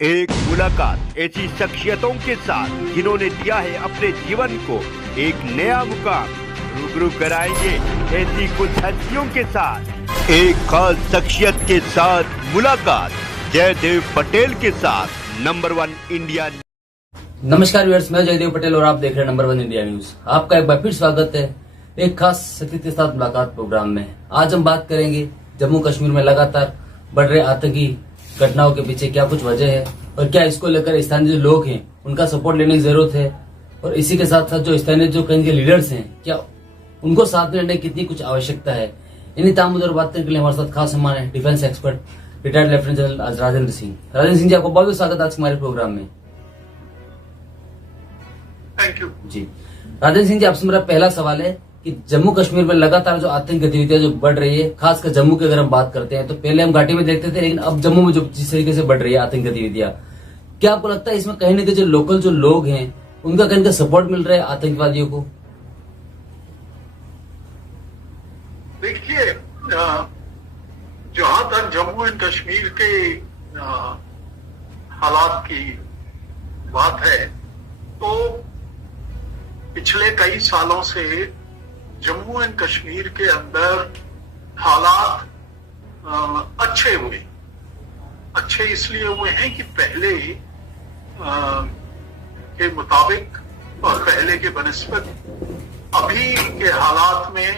एक मुलाकात ऐसी शख्सियतों के साथ जिन्होंने दिया है अपने जीवन को एक नया मुकाम। रूबरू कराएंगे ऐसी कुछ हस्तियों के साथ एक खास शख्सियत के साथ मुलाकात। जयदेव पटेल के साथ नंबर 1 इंडिया। नमस्कार व्यूअर्स, मैं जयदेव पटेल और आप देख रहे हैं नंबर 1 इंडिया न्यूज। आपका एक बार फिर स्वागत है एक खास शख्सियत के साथ मुलाकात प्रोग्राम में। आज हम बात करेंगे जम्मू कश्मीर में लगातार बढ़ रहे आतंकी घटनाओं के पीछे क्या कुछ वजह है और क्या इसको लेकर स्थानीय जो लोग हैं उनका सपोर्ट लेने की जरूरत है, और इसी के साथ साथ जो स्थानीय जो कहीं के लीडर्स हैं क्या उनको साथ में लेने की कितनी कुछ आवश्यकता है। इन्हीं तमाम मुद्दों पर बात करने के लिए हमारे साथ खास मेहमान है defence expert retired lieutenant general Rajendra Singh. Rajendra Singh ji, आपको बहुत बहुत स्वागत आज हमारे प्रोग्राम में। Thank you ji. राजेंद्र सिंह जी, आपसे मेरा पहला सवाल है कि जम्मू कश्मीर में लगातार जो आतंकी गतिविधियां जो बढ़ रही है, खासकर जम्मू की अगर हम बात करते हैं तो पहले हम घाटी में देखते थे, लेकिन अब जम्मू में जो जिस तरीके से बढ़ रही है आतंकी गतिविधियां, क्या आपको लगता है इसमें कहीं ना कहीं जो लोकल जो लोग हैं उनका कहीं का सपोर्ट मिल रहा है आतंकवादियों को? देखिए, जहां तक जम्मू एंड कश्मीर के हालात की बात है तो पिछले कई सालों से जम्मू एंड कश्मीर के अंदर हालात अच्छे हुए। अच्छे इसलिए हुए हैं कि पहले के मुताबिक और पहले के बनिस्बत अभी के हालात में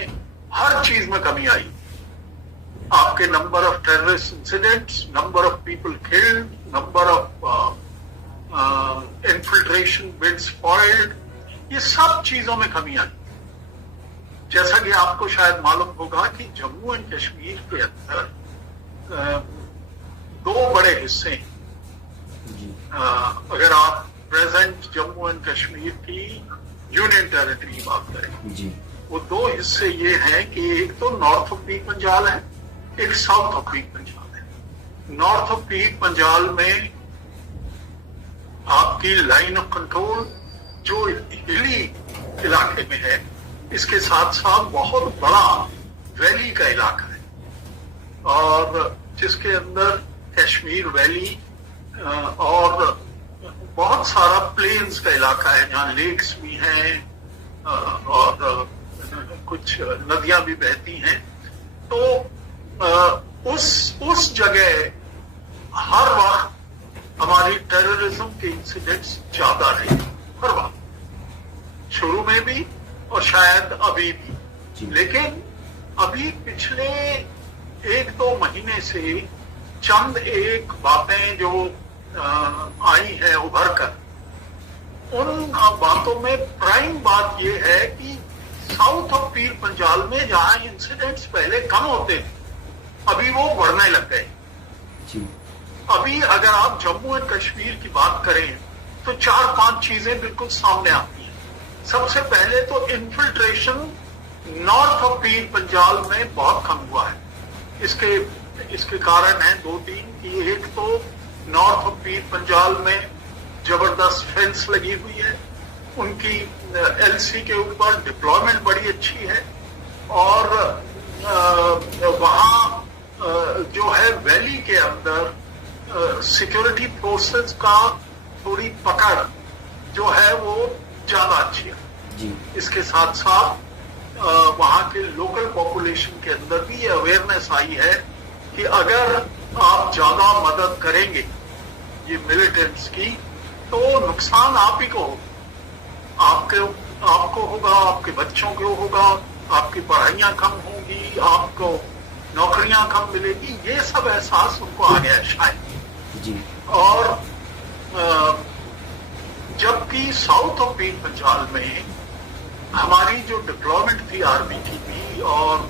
हर चीज में कमी आई। आपके number of terrorist incidents, number of people killed, number of infiltration bids spoiled, ये सब चीजों में कमी आई। जैसा कि आपको शायद मालूम होगा कि जम्मू एंड कश्मीर के अंदर दो बड़े हिस्से हैं। अगर आप प्रेजेंट जम्मू एंड कश्मीर की यूनियन टेरिटरी की बात करें जी, वो दो हिस्से ये हैं कि एक तो नॉर्थ ऑफ पीक पंजाल है, एक साउथ ऑफ पीक पंजाल है। नॉर्थ ऑफ पीक पंजाल में आपकी लाइन ऑफ कंट्रोल जो हिली इलाके में है, इसके साथ साथ बहुत बड़ा वैली का इलाका है, और जिसके अंदर कश्मीर वैली और बहुत सारा प्लेन्स का इलाका है जहां लेक्स भी हैं और कुछ नदियां भी बहती हैं। तो उस जगह हर वक्त हमारी टेररिज्म के इंसिडेंट्स ज्यादा रहे, हर वक्त, शुरू में भी और शायद अभी भी। लेकिन अभी पिछले 1-2 महीने से चंद एक बातें जो आई हैं उभर कर, उन बातों में प्राइम बात यह है कि साउथ ऑफ पीर पंजाल में जहां इंसिडेंट्स पहले कम होते थे अभी वो बढ़ने लग गए। अभी अगर आप जम्मू एंड कश्मीर की बात करें तो 4-5 चीजें बिल्कुल सामने आती हैं। सबसे पहले तो infiltration north of Pir Panjal में बहुत कम हुआ है। इसके कारण है 2-3 कि एक तो नॉर्थ ऑफ पीर पंजाल में जबरदस्त फेंस लगी हुई है, उनकी एलसी के ऊपर डिप्लॉयमेंट बड़ी अच्छी है, और वहां जो है वैली के अंदर सिक्योरिटी फोर्सेस का थोड़ी पकड़ जो है वो ज्यादा अच्छी है। इसके साथ साथ वहां के लोकल पॉपुलेशन के अंदर भी ये अवेयरनेस आई है कि अगर आप ज्यादा मदद करेंगे ये मिलिटेंट्स की तो नुकसान आप ही को होगा, आपको होगा, आपके बच्चों को होगा, आपकी पढ़ाइयां कम होंगी, आपको नौकरियां कम मिलेगी। ये सब एहसास उनको आ गया शायद जी। और जबकि साउथ ऑफ पीर पंजाल में हमारी जो डिप्लॉयमेंट थी आर्मी की भी और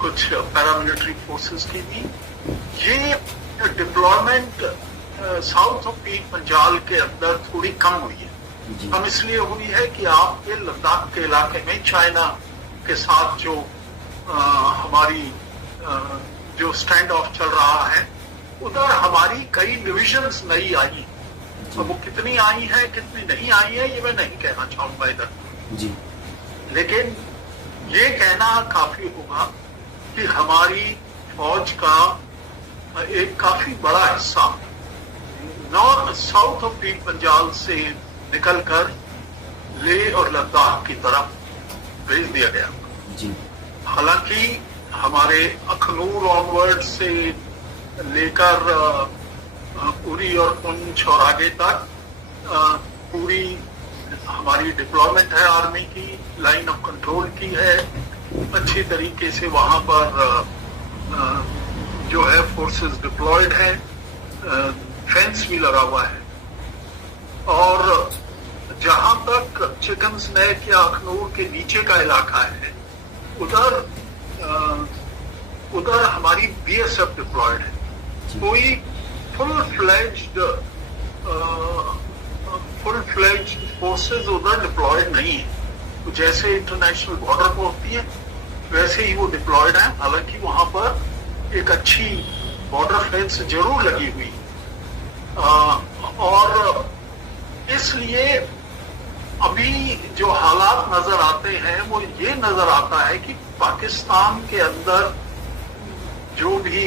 कुछ पैरामिलिट्री फोर्सेस की भी, ये deployment south of Pir Panjal के अंदर थोड़ी कम हुई है। कम इसलिए हुई है कि आपके लद्दाख के इलाके में चाइना के साथ जो हमारी जो स्टैंड ऑफ चल रहा है, उधर हमारी कई डिविजन्स नई आई। अब वो कितनी आई है कितनी नहीं आई है ये मैं नहीं कहना चाहूंगा इधर जी, लेकिन ये कहना काफी होगा कि हमारी फौज का एक काफी बड़ा हिस्सा north south of Pir Panjal से निकलकर लेह और लद्दाख की तरफ भेज दिया गया जी। हालांकि हमारे अखनूर ऑनवर्ड से लेकर उरी और पुंछ और आगे तक पूरी हमारी डिप्लॉयमेंट है, आर्मी की लाइन ऑफ कंट्रोल की है, अच्छी तरीके से वहां पर जो है फोर्सेस डिप्लॉयड है, फेंस भी लगा हुआ है। और जहां तक चिकन्स नेक या अखनूर के नीचे का इलाका है, उधर हमारी बीएसएफ डिप्लॉयड है। कोई फुल फ्लेज्ड फोर्सेस उधर डिप्लॉयड नहीं है। तो जैसे इंटरनेशनल बॉर्डर पर होती है वैसे ही वो डिप्लॉयड है। हालांकि वहां पर एक अच्छी बॉर्डर फेंस जरूर लगी हुई और इसलिए अभी जो हालात नजर आते हैं वो ये नजर आता है कि पाकिस्तान के अंदर जो भी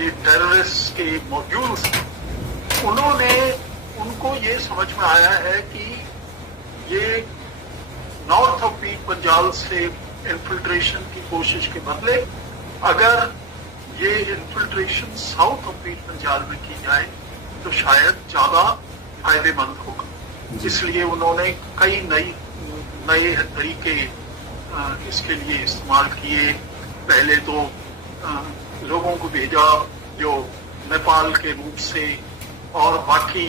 ये टेररिस्ट के मॉड्यूल्स उनको ये समझ में आया है कि ये नॉर्थ ऑफ पीर पंजाल से इन्फिल्ट्रेशन की कोशिश के बदले अगर ये infiltration south of Pir Panjal में की जाए तो शायद ज्यादा फायदेमंद होगा। इसलिए उन्होंने कई नए तरीके इसके लिए इस्तेमाल किए। पहले तो लोगों को भेजा जो नेपाल के रूट से और बाकी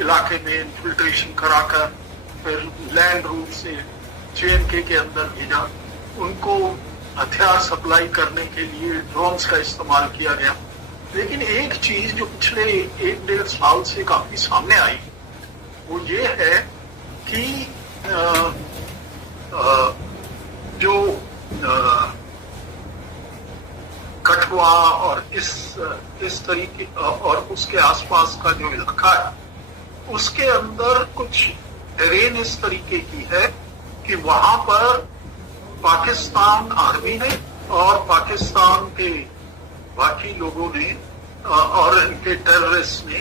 इलाके में इन्फिल्ट्रेशन कराकर फिर लैंड रूट से JNK के अंदर भेजा। उनको हथियार सप्लाई करने के लिए ड्रोन्स का इस्तेमाल किया गया। लेकिन एक चीज जो पिछले 1-1.5 साल से काफी सामने आई वो ये है कि जो कठुआ और इस तरीके और उसके आसपास का जो इलाका है उसके अंदर कुछ टेरेन इस तरीके की है कि वहां पर पाकिस्तान आर्मी ने और पाकिस्तान के बाकी लोगों ने और इनके टेररिस्ट ने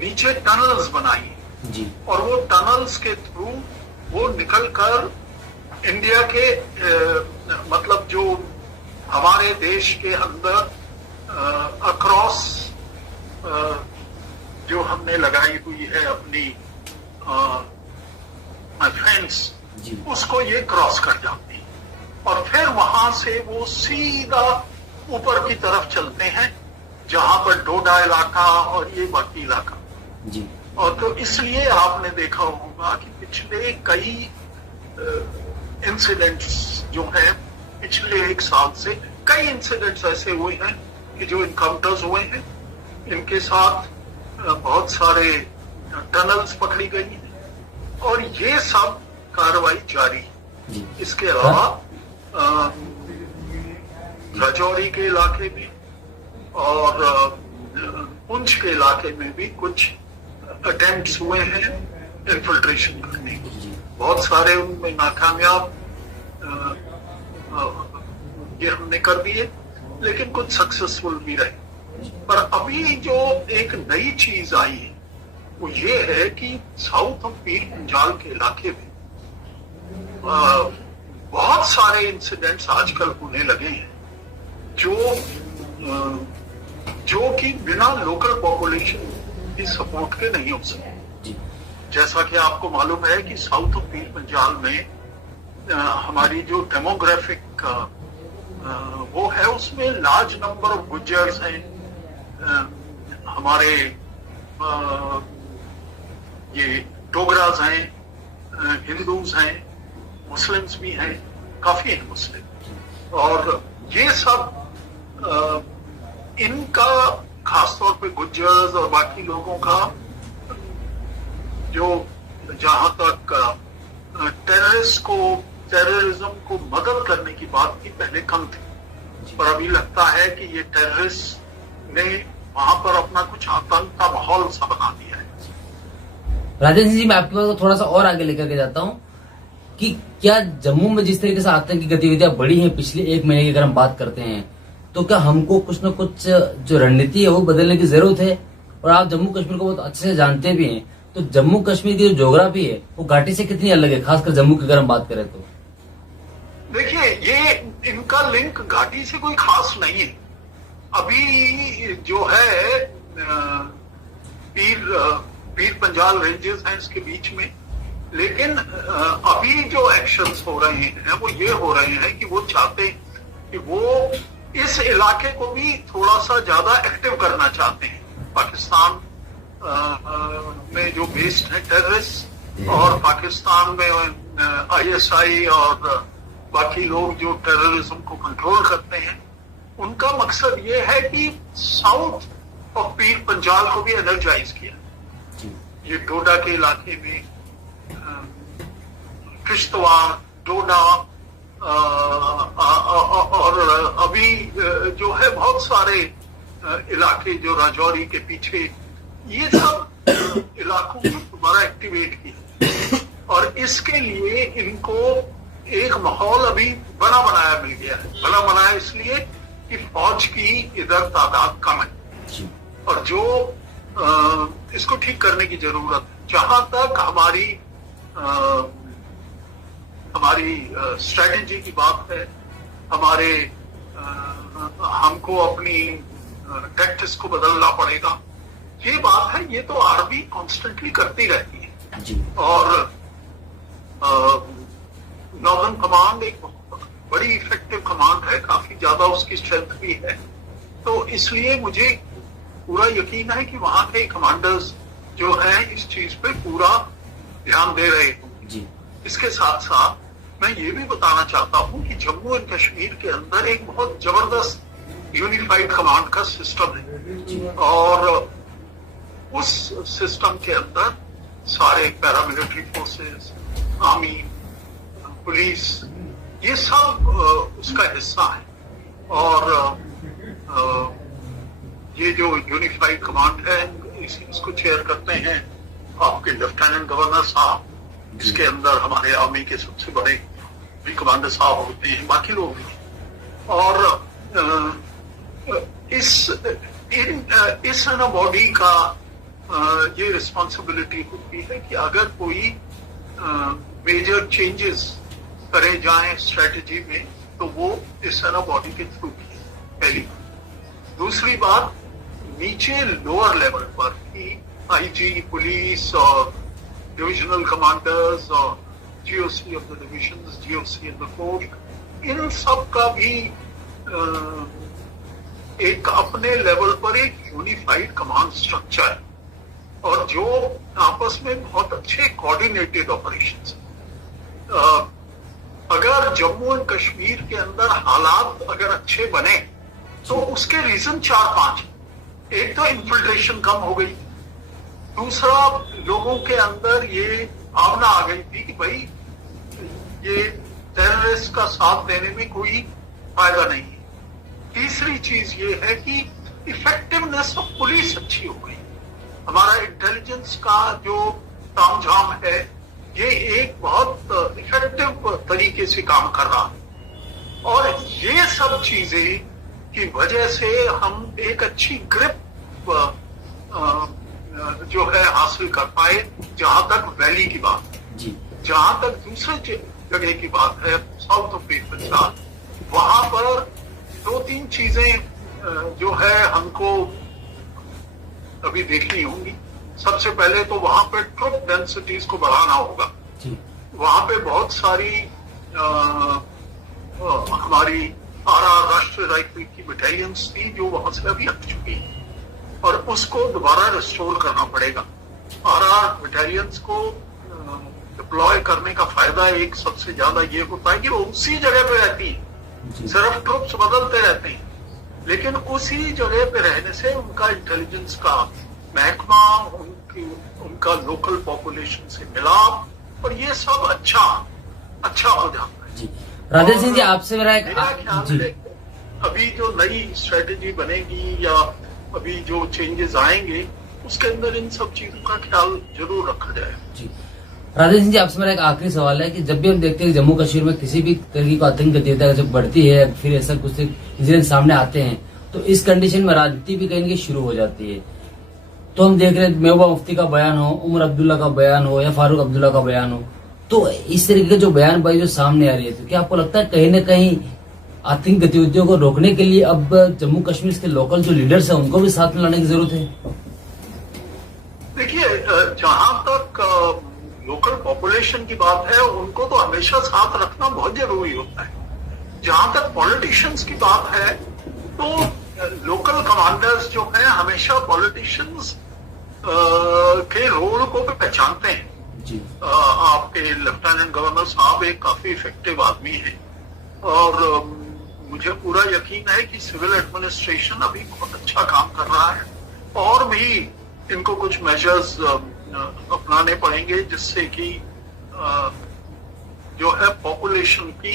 नीचे टनल्स बनाई जी। और वो टनल्स के थ्रू वो निकलकर इंडिया के मतलब जो हमारे देश के अंदर अक्रॉस जो हमने लगाई हुई है अपनी फेंस उसको ये क्रॉस कर जाती है और फिर वहां से वो सीधा ऊपर की तरफ चलते हैं जहां पर डोडा इलाका और ये बाकी इलाका जी। और तो इसलिए आपने देखा होगा कि पिछले कई इंसिडेंट्स जो हैं पिछले 1 साल से कई इंसिडेंट्स ऐसे हुए हैं कि जो इनकाउंटर्स हुए हैं इनके साथ बहुत सारे टनल्स पकड़ी गई हैं और ये सब कार्रवाई जारी। इसके अलावा राजौरी के इलाके में और पुंछ के इलाके में भी कुछ अटेम्प्ट्स हुए हैं इन्फिल्ट्रेशन करने के। बहुत सारे उनमें नाकामयाब ये हमने कर दिए लेकिन कुछ सक्सेसफुल भी रहे। पर अभी जो एक नई चीज आई है वो ये है कि साउथ ऑफ पीर पंजाल के इलाके में बहुत सारे इंसिडेंट्स आजकल होने लगे हैं जो कि बिना लोकल पॉपुलेशन की सपोर्ट के नहीं हो सकते। जैसा कि आपको मालूम है कि साउथ ऑफ पीर पंजाल में हमारी जो डेमोग्राफिक वो है उसमें लार्ज नंबर ऑफ गुज्जर्स हैं, हमारे ये डोगराज हैं, हिंदूज हैं, मुस्लिम्स भी हैं, काफी हैं मुस्लिम। और ये सब इनका खासतौर पे गुज्जर्स और बाकी लोगों का जो जहां तक टेररिज्म को मदद करने की बात की पहले कम थी, पर अभी लगता है कि ये टेररिस्ट ने वहां पर अपना कुछ आतंक का माहौल सा बना दिया है। राजेश जी, मैं आपके पास थोड़ा सा और आगे लेकर के जाता हूँ कि क्या जम्मू में जिस तरीके से आतंकी गतिविधियां बढ़ी हैं पिछले 1 महीने की अगर हम बात करते हैं तो क्या हमको कुछ न कुछ जो रणनीति है वो बदलने की जरूरत है? और आप जम्मू कश्मीर को बहुत अच्छे से जानते भी हैं, तो जम्मू कश्मीर की जो ज्योग्राफी है वो घाटी से कितनी अलग है, खासकर जम्मू की अगर हम बात करें तो? देखिए, ये इनका लिंक घाटी से कोई खास नहीं है। अभी जो है पीर पंजाल रेंजेस हैं इसके बीच में, लेकिन अभी जो एक्शंस हो रहे हैं वो ये हो रहे हैं कि वो चाहते हैं कि वो इस इलाके को भी थोड़ा सा ज्यादा एक्टिव करना चाहते हैं। पाकिस्तान में जो बेस्ड है टेररिस्ट, और पाकिस्तान में आईएसआई और बाकी लोग जो टेररिज्म को कंट्रोल करते हैं, उनका मकसद ये है कि साउथ ऑफ पीर पंजाल को भी एनर्जाइज किया। ये डोडा के इलाके में किश्तवाड़, डोडा और अभी जो है बहुत सारे इलाके जो राजौरी के पीछे, ये सब इलाकों को दोबारा एक्टिवेट किया। और इसके लिए इनको एक माहौल अभी बना बनाया मिल गया है। बना बनाया इसलिए कि फौज की इधर तादाद कम है और जो इसको ठीक करने की जरूरत है। जहां तक हमारी स्ट्रेटेजी की बात है, हमको अपनी टैक्टिक्स को बदलना पड़ेगा, ये बात है। ये तो आर्मी कॉन्स्टेंटली करती रहती है। और नॉर्दर्न कमांड एक बड़ी इफेक्टिव कमांड है, काफी ज्यादा उसकी स्ट्रेंथ भी है। तो इसलिए मुझे पूरा यकीन है कि वहां के कमांडर्स जो हैं इस चीज पे पूरा ध्यान दे रहे होंगे। इसके साथ साथ मैं ये भी बताना चाहता हूं कि जम्मू एंड कश्मीर के अंदर एक बहुत जबरदस्त यूनिफाइड कमांड का सिस्टम है, और उस सिस्टम के अंदर सारे पैरामिलिट्री फोर्सेस, आर्मी, पुलिस, ये सब उसका हिस्सा है। और ये जो यूनिफाइड कमांड है इसको चेयर करते हैं आपके लेफ्टिनेंट गवर्नर साहब, इसके अंदर हमारे आर्मी के सबसे बड़े भी कमांडर साहब होते हैं, बाकी लोग भी। और इस बॉडी का ये रिस्पॉन्सिबिलिटी होती है कि अगर कोई मेजर चेंजेस करे जाएं स्ट्रेटेजी में, तो वो इस बॉडी के थ्रू की पहली बात। दूसरी बात, नीचे लोअर लेवल पर ही आईजी, पुलिस और डिविजनल कमांडर्स और GOC of the divisions, GOC of the force, इन सब का भी एक अपने लेवल पर एक यूनिफाइड कमांड स्ट्रक्चर है, और जो आपस में बहुत अच्छे कोऑर्डिनेटेड ऑपरेशंस। अगर जम्मू एंड कश्मीर के अंदर हालात अगर अच्छे बने तो उसके रीजन 4-5। एक तो इन्फिल्ट्रेशन कम हो गई, दूसरा लोगों के अंदर ये भावना आ गई थी कि भाई ये टेररिस्ट का साथ देने में कोई फायदा नहीं है। तीसरी चीज ये है कि इफेक्टिवनेस ऑफ पुलिस अच्छी हो गई। हमारा इंटेलिजेंस का जो तामझाम है ये एक बहुत इफेक्टिव तरीके से काम कर रहा है, और ये सब चीजें की वजह से हम एक अच्छी ग्रिप जो है हासिल कर पाए। जहां तक वैली की बात है, जहां तक दूसरे जगह की बात है साउथ ऑफ पीर पंजाल, वहां पर 2-3 चीजें जो है हमको अभी देखनी होंगी। सबसे पहले तो वहां पे ट्रुप डेंसिटीज को बढ़ाना होगा। वहां पे बहुत सारी हमारी आरआर राष्ट्रीय राइफल की बटालियंस थी जो वहां से अभी हट चुकी है, और उसको दोबारा रिस्टोर करना पड़ेगा। आरआर बटालियंस को डिप्लॉय करने का फायदा एक सबसे ज्यादा ये होता है कि वो उसी जगह पे रहती है, सिर्फ ट्रुप्स बदलते रहते हैं, लेकिन उसी जगह पे रहने से उनका इंटेलिजेंस का महकमा, उनका लोकल पॉपुलेशन से मिलाप, और ये सब अच्छा हो जाता है। राजेश सिंह जी, आपसे मेरा ख्याल है अभी जो नई स्ट्रेटेजी बनेगी या अभी जो चेंजेस आएंगे उसके अंदर इन सब चीजों का ख्याल जरूर रखा जाए। राजेश सिंह जी, आपसे मेरा एक आखिरी सवाल है कि जब भी हम देखते हैं कि जम्मू कश्मीर में किसी भी तरह की आतंक गतिविधि जब बढ़ती है, फिर ऐसा कुछ इंसिडेंट सामने आते हैं, तो इस कंडीशन में राजनीति भी कहीं ना कहीं शुरू हो जाती है। तो हम देख रहे हैं महबूबा मुफ्ती का बयान हो, उमर अब्दुल्ला का बयान हो या फारूक अब्दुल्ला का बयान हो, तो इस तरीके के जो बयानबाजी जो सामने आ रही है, तो क्या आपको लगता है कहीं न कहीं आतंक गतिविधियों को रोकने के लिए अब जम्मू कश्मीर के लोकल जो लीडर्स हैं उनको भी साथ में लाने की जरूरत है? देखिए, जहां तक लोकल पॉपुलेशन की बात है, उनको तो हमेशा साथ रखना बहुत जरूरी होता है। जहां तक पॉलिटिशियंस की बात है, तो लोकल कमांडर्स जो हैं हमेशा पॉलिटिशियंस के रोल को भी पहचानते हैं। जी। आपके लेफ्टिनेंट गवर्नर साहब एक काफी इफेक्टिव आदमी हैं और मुझे पूरा यकीन है कि सिविल एडमिनिस्ट्रेशन अभी बहुत अच्छा काम कर रहा है और भी इनको कुछ मेजर्स अपनाने पड़ेंगे जिससे कि जो है पॉपुलेशन की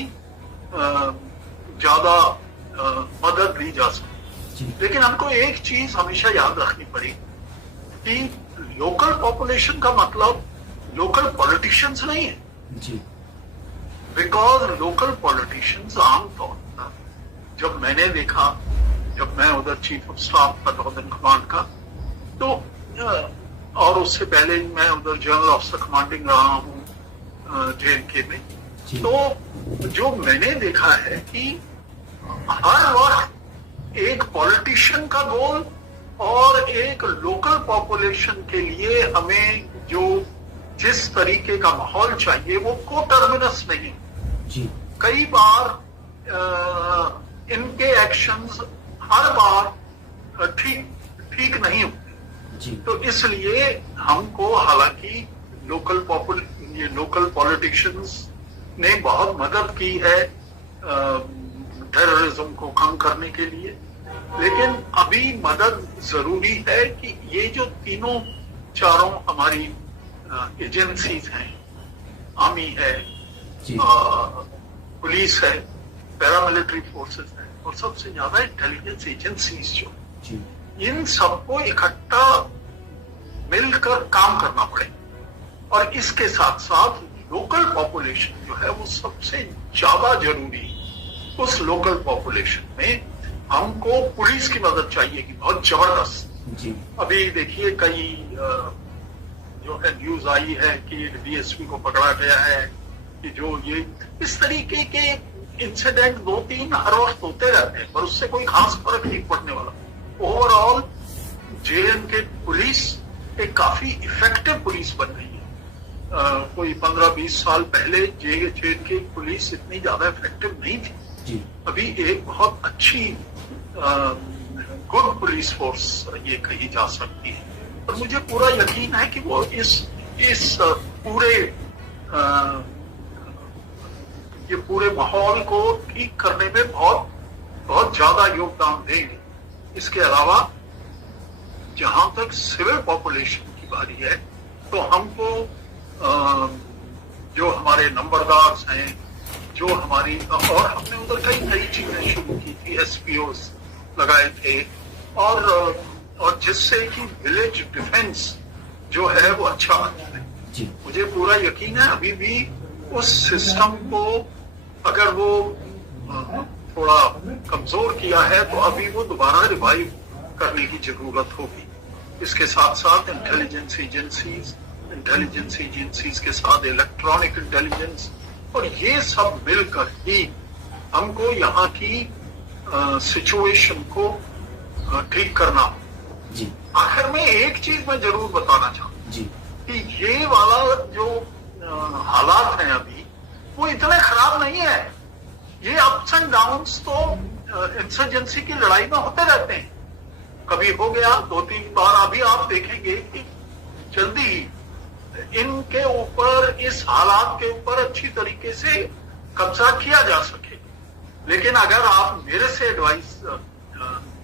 ज्यादा मदद ली जा सके। लेकिन हमको एक चीज हमेशा याद रखनी पड़ेगी कि लोकल पॉपुलेशन का मतलब लोकल पॉलिटिशियंस नहीं है जी। बिकॉज लोकल पॉलिटिशियंस आमतौर पर, जब मैंने देखा, जब मैं उधर चीफ ऑफ स्टाफ का नॉर्दर्न कमांड का, तो और उससे पहले मैं उधर जनरल ऑफिसर कमांडिंग रहा हूं JNK में, तो जो मैंने देखा है कि हर वक्त एक पॉलिटिशियन का गोल और एक लोकल पॉपुलेशन के लिए हमें जो जिस तरीके का माहौल चाहिए वो कोटर्मिनस नहीं जी। कई बार इनके एक्शंस हर बार ठीक नहीं होते जी। तो इसलिए हमको, हालांकि लोकल पॉलिटिशियंस ने बहुत मदद की है टेररिज्म को कम करने के लिए, लेकिन अभी मदद जरूरी है कि ये जो तीनों चारों हमारी एजेंसीज हैं, आर्मी है, पुलिस है, पैरामिलिट्री फोर्सेस है और सबसे ज्यादा इंटेलिजेंस एजेंसीज जो, इन सबको इकट्ठा मिलकर काम करना पड़ेगा। और इसके साथ साथ लोकल पॉपुलेशन जो है वो सबसे ज्यादा जरूरी है। उस लोकल पॉपुलेशन में हमको पुलिस की मदद चाहिए कि बहुत जबरदस्त जी। अभी देखिए कई जो है न्यूज आई है कि DSP को पकड़ा गया है, कि जो ये इस तरीके के इंसिडेंट 2-3 हर वक्त होते रहते हैं, पर उससे कोई खास फर्क नहीं पड़ने वाला। ओवरऑल JNK पुलिस एक काफी इफेक्टिव पुलिस बन रही है। कोई 15-20 साल पहले JNK पुलिस इतनी ज्यादा इफेक्टिव नहीं थी जी। अभी एक बहुत अच्छी गुड पुलिस फोर्स ये कही जा सकती है और मुझे पूरा यकीन है कि वो इस पूरे माहौल को ठीक करने में बहुत ज्यादा योगदान देंगे। इसके अलावा जहां तक सिविल पॉपुलेशन की बारी है, तो हमको जो हमारे नंबरदार्स हैं, जो हमारी, और हमने उधर कई नई चीजें शुरू की थी, SPOs लगाए थे और जिससे कि विलेज डिफेंस जो है वो अच्छा बनता है। मुझे पूरा यकीन है अभी भी उस सिस्टम को अगर वो थोड़ा कमजोर किया है तो अभी वो दोबारा रिवाइव करने की जरूरत होगी। इसके साथ साथ इंटेलिजेंस एजेंसीज के साथ इलेक्ट्रॉनिक इंटेलिजेंस, और ये सब मिलकर ही हमको यहाँ की सिचुएशन को ठीक करना हो। आखिर में एक चीज मैं जरूर बताना चाहूँ कि ये वाला जो हालात हैं अभी वो इतने खराब नहीं है। ये अप्स एंड डाउन्स तो इंसर्जेंसी की लड़ाई में होते रहते हैं, कभी हो गया 2-3 बार। अभी आप देखेंगे कि जल्दी ही इनके ऊपर, इस हालात के ऊपर अच्छी तरीके से कब्जा किया जा सके। लेकिन अगर आप मेरे से एडवाइस,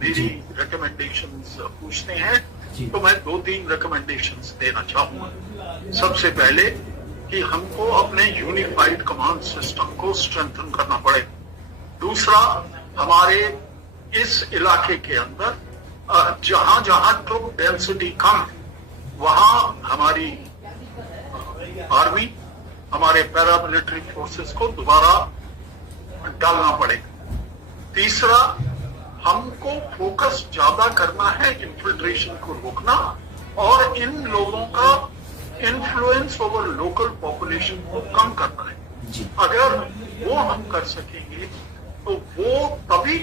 मेरी रिकमेंडेशंस पूछते हैं तो मैं 2-3 रिकमेंडेशंस देना चाहूंगा। सबसे पहले कि हमको अपने यूनिफाइड कमांड सिस्टम को स्ट्रेंथन करना पड़े। दूसरा, हमारे इस इलाके के अंदर जहां जहां ट्रुप डेंसिटी कम है वहां हमारी आर्मी, हमारे पैरामिलिट्री फोर्सेस को दोबारा डालना पड़ेगा। तीसरा, हमको फोकस ज्यादा करना है इन्फिल्ट्रेशन को रोकना और इन लोगों का इन्फ्लुएंस ओवर लोकल पॉपुलेशन को कम करना है। अगर वो हम कर सकेंगे तो वो तभी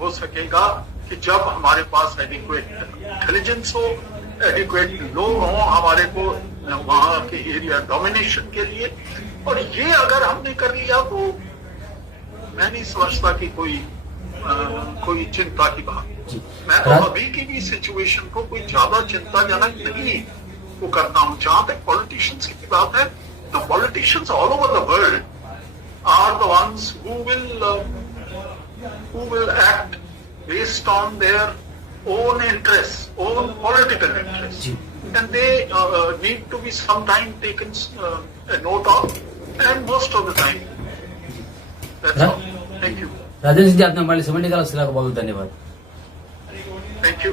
हो सकेगा कि जब हमारे पास एडिक्वेट इंटेलिजेंस हो, एडिक्वेट लोग हों हमारे को वहां के एरिया डोमिनेशन के लिए। और ये अगर हमने कर लिया तो मैं नहीं समझता कि कोई चिंता की बात। मैं तो अभी की भी सिचुएशन को कोई ज्यादा चिंताजनक नहीं वो करता हूं। जहां तक पॉलिटिशियंस की बात है, the politicians all over the world are the ones who will act based on their own interests, own political interests, and they need to be sometime taken a note of, and most of the time. That's all. Thank you. Rajesh ji, आपने हमारे समय निकाला, उसके लिए बहुत धन्यवाद। Thank you.